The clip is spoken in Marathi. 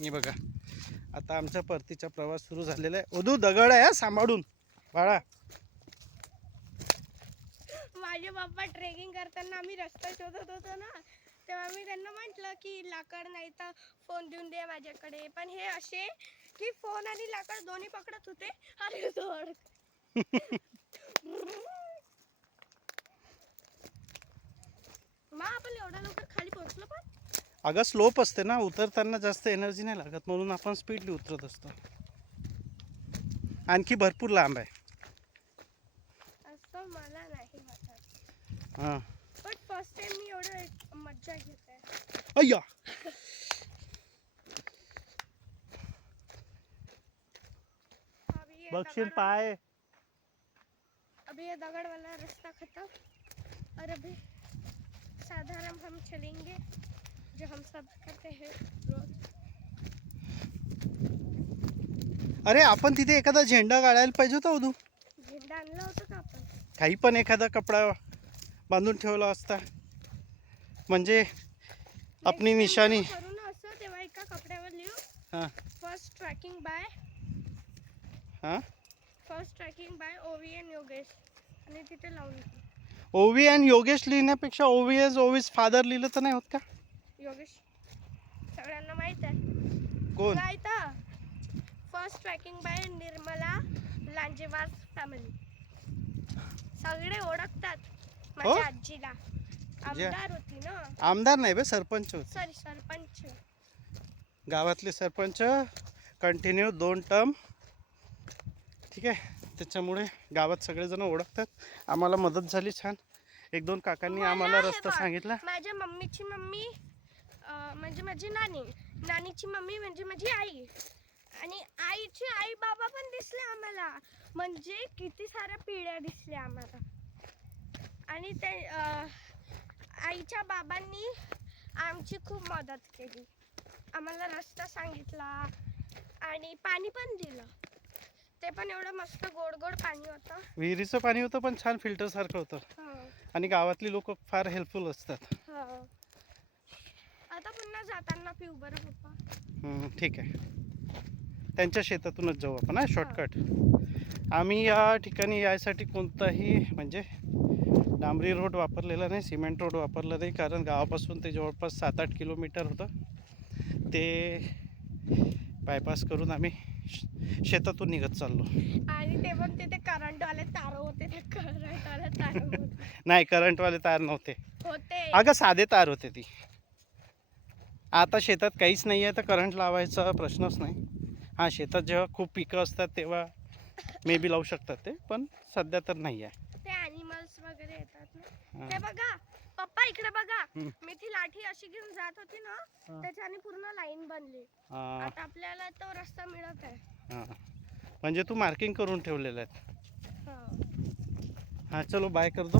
हे बघा आता आमचा परतीचा प्रवास सुरू झालेला आहे. ओदू दगड आहे सांभाळून बाळा. माझे पप्पा ट्रेकिंग करताना आम्ही रस्ता शोधत होतो ना, तेव्हा मी त्यांना म्हटलं की लाकड नाही तर फोन देऊन दे माझ्याकडे. पण हे असे की फोन आणि लाकड दोन्ही पकडत होते. अरे सोड. मग आपण एवढ्या लवकर खाली पोहोचलो पण. अगं स्लोप असते ना, उतरताना जास्त एनर्जी नाही लागत म्हणून आपण स्पीडली उतरत असतो. आणखी भरपूर लांब आहे. असं मला नाही वाटत. हां पण फर्स्ट टाइम मी एवढं मज्जा घेत आहे. अय्या बघशील पाय. अभी ये दगड़ वाला रास्ता खत्म और अभी साधारण हम चलेंगे जो हम सब करते हैं रोज. अरे आपण तिथे एखादा झेंडा गाळायला पाहिजे होता ओदू. झेंडा आणला होता का आपण? काही पण एखादा कपडा बांधून ठेवला असता म्हणजे आपली निशाणी. करू ना असं, तेव्हा एका कपड्यावर लिहू हां फर्स्ट ट्रॅकिंग बाय हां ओवीएन योगेश आणि तिथे लावून देऊ. ओवी अँड योगेश लिहिण्यापेक्षा ओवीज फादर लिहिलं तर नाही होत का? योगेश सगळ्यांना माहित आहे. कोण? काय तर first trekking by Nirmala Lanjewar family. सगळे ओळखतात माझ्या आजीला. आमदार होती ना. आमदार नाही बे, सरपंच होते. सॉरी सरपंच. गावातले सरपंच कंटिन्यू 2 टर्म. ठीक आहे, त्याच्यामुळे गावात सगळेजण ओळखतात. आम्हाला मदत झाली छान. 1-2 काकांनी आम्हाला रस्ता सांगितला. माझ्या मम्मीची मम्मी म्हणजे माझी नानीची मम्मी म्हणजे माझी आई, आणि आईची आई बाबा पण दिसले आम्हाला. म्हणजे किती साऱ्या पिढ्या दिसल्या आम्हाला. आणि ते आईच्या बाबांनी आमची खूप मदत केली. आम्हाला रस्ता सांगितला आणि पाणी पण दिलं. ते पण एवढं मस्त गोड गोड पाणी होतं. विहिरीचं पाणी होतं पण छान फिल्टर सारखं होतं. आणि गावातली लोक फार हेल्पफुल असतात. आता पुन्हा जाताना पिऊ बरं पप्पा. ठीक आहे, त्यांच्या शेतातूनच जाऊ आपण. शॉर्टकट. आम्ही या ठिकाणी यायसाठी कोणताही म्हणजे डांबरी रोड वापरलेला नाही, सिमेंट रोड वापरला नाही. कारण गावापासून ते जवळपास 7-8 किलोमीटर होतं. ते बायपास करून आम्ही शेतातून निघत चाललो. आणि ते पण तिथे करंटवाले तार होते. ते करंटवाले तार होते. नाही, करंटवाले तार नव्हते. अगं साधे तार होते ती. आता शेतात काहीच नाही आहे तर करंट लावायचा प्रश्नच नाही. हां, शेतात जेव्हा खूप पिकं असतात तेव्हा मे बी लावू शकतात ते, पण सध्या तर नाही आहे. ते ॲनिमल्स वगैरे येतात ना. ते बघा पप्पा, इकडे बघा. मी ती लाठी अशी घेऊन जात होती ना, त्याच्याने पूर्ण लाईन बनली. आता आपल्याला तो रस्ता मिळत आहे. म्हणजे तू मार्किंग करून ठेवलेलं आहे. हां चलो बाय कर दो.